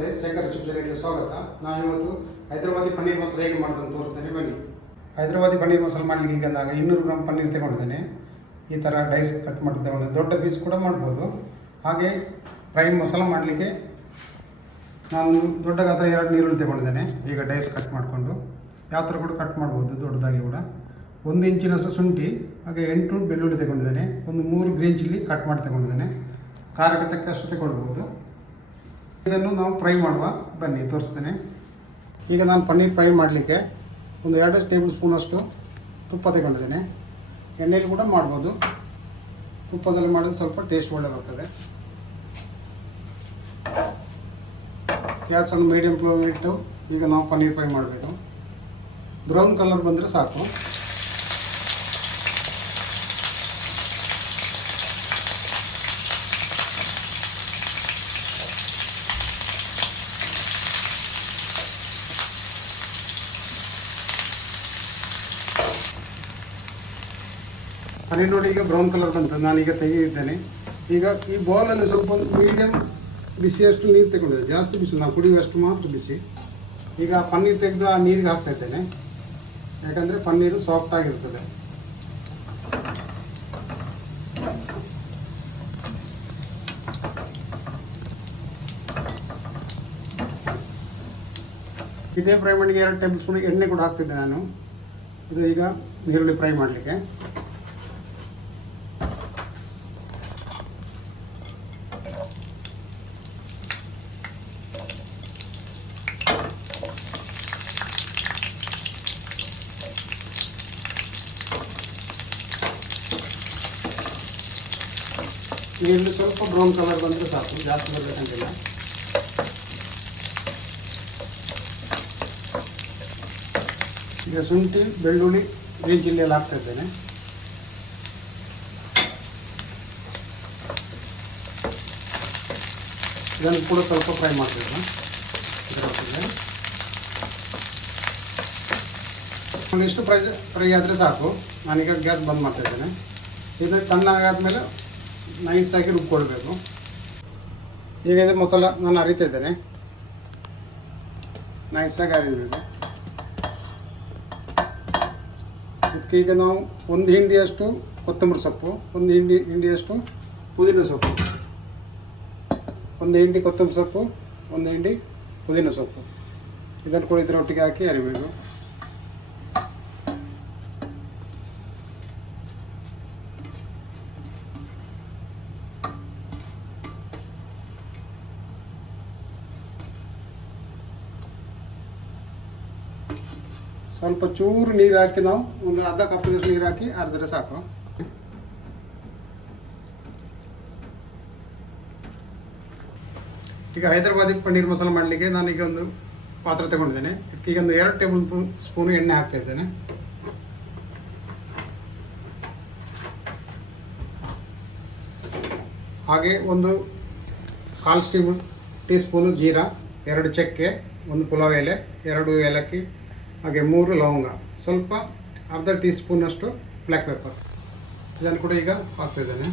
ನಮಸ್ತೆ, ಶೇಖರ್ ರೆಸಿಪಿ ಸ್ವಾಗತ. ನಾನು ಇವತ್ತು ಹೈದರಾಬಾದಿ ಪನ್ನೀರ್ ಮಸಾಲೆ ಹೇಗೆ ಮಾಡೋದನ್ನು ತೋರಿಸ್ತೇನೆ, ಬನ್ನಿ. ಹೈದರಾಬಾದಿ ಪನ್ನೀರ್ ಮಸಾಲೆ ಮಾಡಲಿಕ್ಕೆ ಈಗ ನಾನು 200 ಗ್ರಾಮ್ ಪನ್ನೀರ್ ತಗೊಂಡಿದ್ದೇನೆ. ಈ ಥರ ಡೈಸ್ ಕಟ್ ಮಾಡಿ ತಗೊಂಡು ದೊಡ್ಡ ಪೀಸ್ ಕೂಡ ಮಾಡ್ಬೋದು. ಹಾಗೆ ಫ್ರೈ ಮಸಾಲ ಮಾಡಲಿಕ್ಕೆ ನಾನು ದೊಡ್ಡ ಗಾತ್ರ 2 ಈರುಳ್ಳಿ ತಗೊಂಡಿದ್ದೇನೆ. ಈಗ ಡೈಸ್ ಕಟ್ ಮಾಡಿಕೊಂಡು ಯಾವ ಥರ ಕೂಡ ಕಟ್ ಮಾಡ್ಬೋದು, ದೊಡ್ಡದಾಗಿ ಕೂಡ. 1 ಇಂಚಿನಷ್ಟು ಶುಂಠಿ, ಹಾಗೆ 8 ಬೆಳ್ಳುಳ್ಳಿ ತಗೊಂಡಿದ್ದೇನೆ. ಒಂದು 3 ಗ್ರೀನ್ ಚಿಲ್ಲಿ ಕಟ್ ಮಾಡಿ ತಗೊಂಡಿದ್ದೇನೆ. ಖಾರಕ್ಕೆ ತಕ್ಕಷ್ಟು ತಗೊಳ್ಬೋದು. ಇದನ್ನು ನಾವು ಫ್ರೈ ಮಾಡುವ, ಬನ್ನಿ ತೋರಿಸ್ತೇನೆ. ಈಗ ನಾನು ಪನ್ನೀರ್ ಫ್ರೈ ಮಾಡಲಿಕ್ಕೆ ಒಂದು 2 ಟೇಬಲ್ ಸ್ಪೂನಷ್ಟು ತುಪ್ಪ ತಗೊಂಡಿದ್ದೇನೆ. ಎಣ್ಣೆಯಲ್ಲಿ ಕೂಡ ಮಾಡ್ಬೋದು, ತುಪ್ಪದಲ್ಲಿ ಮಾಡಿದ್ರೆ ಸ್ವಲ್ಪ ಟೇಸ್ಟ್ ಒಳ್ಳೆ ಬರ್ತದೆ. ಗ್ಯಾಸನ್ನು ಮೀಡಿಯಂ ಫ್ಲೇಮ್ ಇಟ್ಟು ಈಗ ನಾವು ಪನ್ನೀರ್ ಫ್ರೈ ಮಾಡಬೇಕು. ಬ್ರೌನ್ ಕಲರ್ ಬಂದರೆ ಸಾಕು. ಪನ್ನೀರ್ ನೋಡಿ ಈಗ ಬ್ರೌನ್ ಕಲರ್ ಬಂತು. ನಾನೀಗ ತೆಗೆದಿದ್ದೇನೆ. ಈಗ ಈ ಬೌಲಲ್ಲಿ ಸ್ವಲ್ಪ ಮೀಡಿಯಮ್ ಬಿಸಿಯಷ್ಟು ನೀರು ತಗೊಂಡಿದ್ದೆ, ಜಾಸ್ತಿ ಬಿಸಿ, ನಾವು ಕುಡಿಯುವಷ್ಟು ಮಾತ್ರ ಬಿಸಿ. ಈಗ ಪನ್ನೀರ್ ತೆಗೆದು ಆ ನೀರಿಗೆ ಹಾಕ್ತಾ ಇದ್ದೇನೆ, ಯಾಕಂದರೆ ಪನ್ನೀರು ಸಾಫ್ಟ್ ಆಗಿರ್ತದೆ. ಇದೇ ಫ್ರೈ ಮಾಡಲಿಕ್ಕೆ 2 ಟೇಬಲ್ ಸ್ಪೂನ್ ಎಣ್ಣೆ ಕೂಡ ಹಾಕ್ತಿದ್ದೆ ನಾನು. ಇದು ಈಗ ಈರುಳ್ಳಿ ಫ್ರೈ ಮಾಡಲಿಕ್ಕೆ. ನೀರು ಸ್ವಲ್ಪ ಬ್ರೌನ್ ಕಲರ್ ಬಂದರೆ ಸಾಕು, ಜಾಸ್ತಿ ಬರಬೇಕಂತಿಲ್ಲ. ಈಗ ಶುಂಠಿ, ಬೆಳ್ಳುಳ್ಳಿ, ಗ್ರೀನ್ ಚಿಲ್ಲಿ ಎಲ್ಲ ಹಾಕ್ತಾ ಇದ್ದೇನೆ. ಇದನ್ನು ಕೂಡ ಸ್ವಲ್ಪ ಫ್ರೈ ಮಾಡಬೇಕು. ಇದರೊಟ್ಟಿಗೆ ಒಂದಿಷ್ಟು ಫ್ರೈ ಆದರೆ ಸಾಕು. ನಾನೀಗ ಗ್ಯಾಸ್ ಬಂದ್ ಮಾಡ್ತಾ ಇದ್ದೇನೆ. ಇದು ತಣ್ಣಗಾದ್ಮೇಲೆ ನೈಸಾಗಿ ರುಬ್ಕೊಳ್ಬೇಕು. ಈಗ ಇದು ಮಸಾಲ ನಾನು ಅರಿತಾ ಇದ್ದೇನೆ, ನೈಸಾಗಿ ಅರಿಬೇಕು. ಇದಕ್ಕೆ ಈಗ ನಾವು 1 ಹಿಂಡಿಯಷ್ಟು ಕೊತ್ತಂಬರಿ ಸೊಪ್ಪು, 1 ಹಿಂಡಿಯಷ್ಟು ಪುದೀನ ಸೊಪ್ಪು, 1 ಹಿಂಡಿ ಕೊತ್ತಂಬರಿ ಸೊಪ್ಪು, 1 ಹಿಂಡಿ ಪುದೀನ ಸೊಪ್ಪು, ಇದನ್ನು ಕೂಡ ಇದರೊಟ್ಟಿಗೆ ಹಾಕಿ ಅರಿಬೇಕು. ಸ್ವಲ್ಪ ಚೂರು ನೀರು ಹಾಕಿ ನಾವು ಒಂದು ಅರ್ಧ ಕಪ್ಪಿನಷ್ಟು ನೀರು ಹಾಕಿ ಅರ್ಧರೆ ಸಾಕು. ಈಗ ಹೈದರಾಬಾದಿ ಪನ್ನೀರ್ ಮಸಾಲ ಮಾಡಲಿಕ್ಕೆ ನಾನೀಗ ಒಂದು ಪಾತ್ರೆ ತಗೊಂಡಿದ್ದೇನೆ. ಇದಕ್ಕೆ ಈಗ ಒಂದು 2 ಟೇಬಲ್ ಸ್ಪೂನ್ ಎಣ್ಣೆ ಹಾಕ್ತಾ ಇದ್ದೇನೆ. ಹಾಗೆ ಒಂದು 1/4 ಟೀ ಸ್ಪೂನು ಜೀರಾ, 2 ಚಕ್ಕೆ, 1 ಪುಲಾವ್ ಎಲೆ, 2 ಏಲಕ್ಕಿ, ಹಾಗೆ 3 ಲವಂಗ, ಸ್ವಲ್ಪ ಅರ್ಧ ಟೀ ಸ್ಪೂನಷ್ಟು ಬ್ಲ್ಯಾಕ್ ಪೆಪ್ಪರ್, ಇದನ್ನು ಕೂಡ ಈಗ ಹಾಕ್ತಿದ್ದೇನೆ.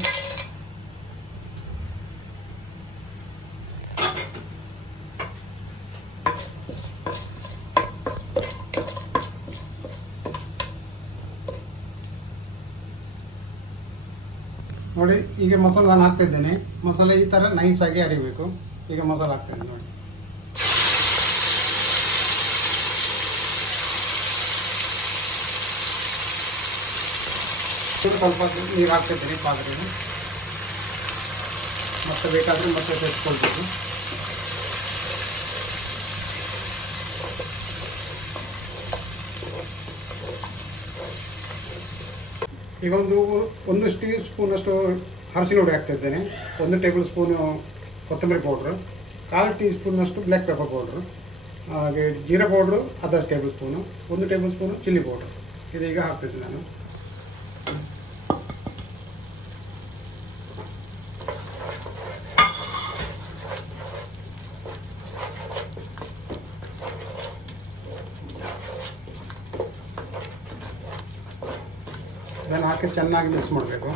ನೋಡಿ, ಈಗ ಮಸಾಲ ನಾನು ಹಾಕ್ತಿದ್ದೇನೆ. ಮಸಾಲೆ ಈ ಥರ ನೈಸಾಗಿ ಅರಿಬೇಕು. ಈಗ ಮಸಾಲ ಹಾಕ್ತಿದ್ದೇನೆ ನೋಡಿ. ಸ್ವಲ್ಪ ನೀರು ಹಾಕ್ತಿದ್ದೀನಿ ಪಾತ್ರೆಗೆ, ಮತ್ತೆ ಬೇಕಾದರೆ ಮತ್ತೆ ತೆಗೆದುಕೊಳ್ಬೇಕು. ಈಗ ಒಂದು ಟೀ ಸ್ಪೂನಷ್ಟು ಅರಿಶಿನ ಹುಡಿ ಹಾಕ್ತಿದ್ದೇನೆ, 1 ಟೇಬಲ್ ಸ್ಪೂನು ಕೊತ್ತಂಬರಿ ಪೌಡ್ರು, 1/4 ಟೀ ಸ್ಪೂನಷ್ಟು ಬ್ಲ್ಯಾಕ್ ಪೆಪ್ಪರ್ ಪೌಡ್ರು, ಹಾಗೆ ಜೀರಾ ಪೌಡ್ರು ಅರ್ಧ table spoon, 1 table spoon chilli powder, ಇದೀಗ ಹಾಕ್ತಿದ್ದೀನಿ ನಾನು. ಇದನ್ನು ಹಾಕಿ ಚೆನ್ನಾಗಿ ಮಿಕ್ಸ್ ಮಾಡಬೇಕು.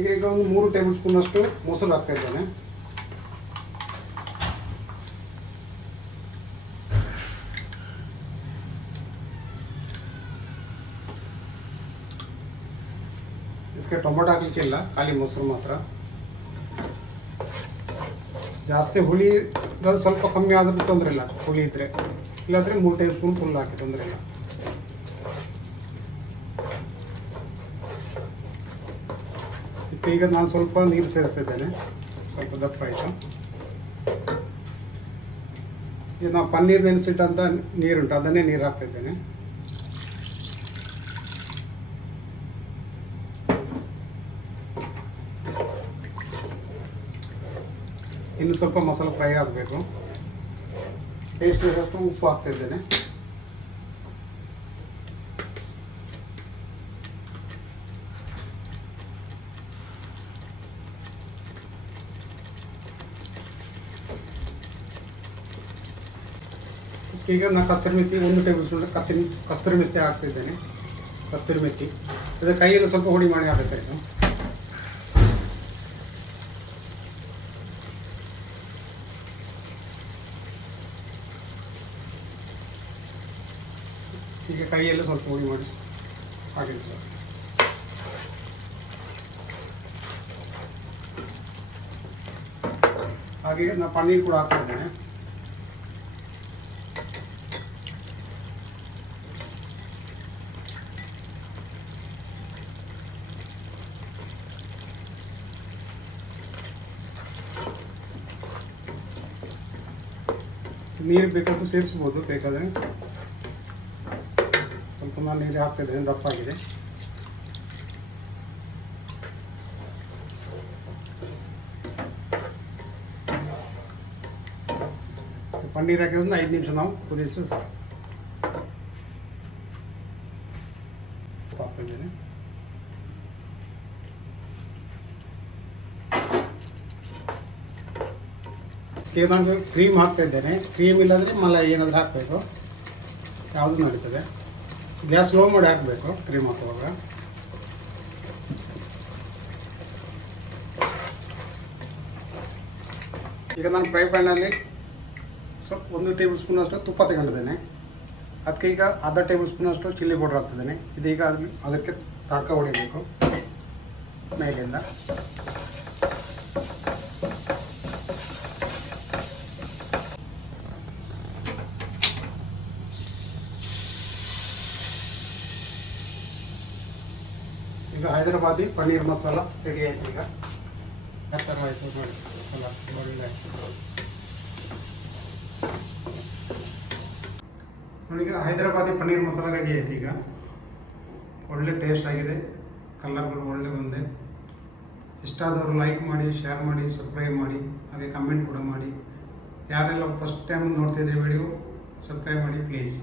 ಈಗ ಒಂದು 3 ಟೇಬಲ್ ಸ್ಪೂನಷ್ಟು ಮೊಸರು ಹಾಕ್ತಾ ಇದ್ದೇನೆ. ಇದಕ್ಕೆ ಟೊಮೊಟೊ ಹಾಕಲಿಕ್ಕಿಲ್ಲ, ಖಾಲಿ ಮೊಸರು ಮಾತ್ರ. ಜಾಸ್ತಿ ಹುಳಿ ಸ್ವಲ್ಪ ಕಮ್ಮಿ ಆದ್ರೂ ತೊಂದರೆ ಇಲ್ಲ, ಹುಳಿ ಇದ್ದರೆ. ಇಲ್ಲಾಂದರೆ 3 ಟೇಬಲ್ ಸ್ಪೂನ್ ಫುಲ್ ಹಾಕಿ ತೊಂದರೆ ಇಲ್ಲ. ಇದಕ್ಕೆ ಈಗ ನಾನು ಸ್ವಲ್ಪ ನೀರು ಸೇರಿಸ್ತಿದ್ದೇನೆ, ಸ್ವಲ್ಪ ದಪ್ಪ ಆಯಿತು. ಈಗ ನಾವು ಪನ್ನೀರ್ ನೆನೆಸಿಟ್ಟಂಥ ನೀರುಂಟು, ಅದನ್ನೇ ನೀರು ಹಾಕ್ತಾಯಿದ್ದೇನೆ. ಇನ್ನು ಸ್ವಲ್ಪ ಮಸಾಲೆ ಫ್ರೈ ಆಗಬೇಕು. ಟೇಸ್ಟ್ ಇರೋಷ್ಟು ಉಪ್ಪು ಹಾಕ್ತಾಯಿದ್ದೇನೆ. ಈಗ ನಾನು ಕಸ್ತೂರಿ ಮೆಥಿ 1 ಟೇಬಲ್ ಸ್ಪೂನ್ ಕಸ್ತೂರಿ ಮೆಥಿ ಹಾಕ್ತಿದ್ದೇನೆ. ಕಸ್ತೂರಿ ಮೆಥಿ ಅದು ಕೈಯಲ್ಲಿ ಸ್ವಲ್ಪ ಹುಡಿ ಮಾಡಿ ಹಾಕಬೇಕಾಯ್ತು. ಈಗ ಕೈಯಲ್ಲಿ ಸ್ವಲ್ಪ ಹುಡಿ ಮಾಡಿ ಹಾಕಿದ್ದು ಸರ್. ಹಾಗೆ ನಾನು ಪನ್ನೀರ್ ಕೂಡ ಹಾಕ್ತಾ ಇದ್ದೇನೆ. ನೀರು ಬೇಕಾದರೂ ಸೇರಿಸ್ಬೋದು, ಬೇಕಾದರೆ. ಸ್ವಲ್ಪ ನಾನು ನೀರು ಹಾಕ್ತಿದ್ದೇನೆ, ದಪ್ಪಾಗಿದೆ. ಪನ್ನೀರ್ ಹಾಕಿ ಒಂದು 5 ನಿಮಿಷ ನಾವು ಕುದಿಸಿ ಸಾಕು. ಹಾಕ್ತಿದ್ದೇನೆ. ಈಗ ನಾನು ಕ್ರೀಮ್ ಹಾಕ್ತಾ ಇದ್ದೇನೆ. ಕ್ರೀಮ್ ಇಲ್ಲಾಂದರೆ ಮಲಾಯಿ ಏನಾದರೂ ಹಾಕಬೇಕು, ಯಾವುದು ನಡೀತದೆ. ಗ್ಯಾಸ್ ಲೋ ಮಾಡಿ ಹಾಕಬೇಕು ಕ್ರೀಮ್ ಹಾಕುವಾಗ. ಈಗ ನಾನು ಫ್ರೈ ಪ್ಯಾನಲ್ಲಿ ಸ್ವಲ್ಪ 1 ಟೇಬಲ್ ಸ್ಪೂನ್ ಅಷ್ಟು ತುಪ್ಪ ತಗೊಂಡಿದ್ದೇನೆ. ಅದಕ್ಕೆ ಈಗ ಅರ್ಧ ಟೇಬಲ್ ಸ್ಪೂನ್ ಅಷ್ಟು ಚಿಲ್ಲಿ ಪೌಡರ್ ಹಾಕ್ತಿದ್ದೇನೆ. ಇದೀಗ ಅದಕ್ಕೆ ತಡ್ಕ ಹೊಡಿಬೇಕು ಮೇಲಿಂದ. ಈಗ ಹೈದರಾಬಾದಿ ಪನ್ನೀರ್ ಮಸಾಲ ರೆಡಿ ಆಯ್ತು. ಈಗ ಆಯಿತು ನೋಡಿ, ಒಳ್ಳೆ ನೋಡಿ. ಈಗ ಹೈದರಾಬಾದಿ ಪನ್ನೀರ್ ಮಸಾಲ ರೆಡಿ ಆಯ್ತು. ಈಗ ಒಳ್ಳೆ ಟೇಸ್ಟ್ ಆಗಿದೆ, ಕಲರ್ಗಳು ಒಳ್ಳೆ ಬಂದೆ. ಇಷ್ಟ ಆದವರು ಲೈಕ್ ಮಾಡಿ, ಶೇರ್ ಮಾಡಿ, ಸಬ್ಸ್ಕ್ರೈಬ್ ಮಾಡಿ, ಹಾಗೆ ಕಮೆಂಟ್ ಕೂಡ ಮಾಡಿ. ಯಾರೆಲ್ಲ ಫಸ್ಟ್ ಟೈಮ್ ನೋಡ್ತಿದ್ರೆ ವಿಡಿಯೋ ಸಬ್ಸ್ಕ್ರೈಬ್ ಮಾಡಿ ಪ್ಲೀಸ್.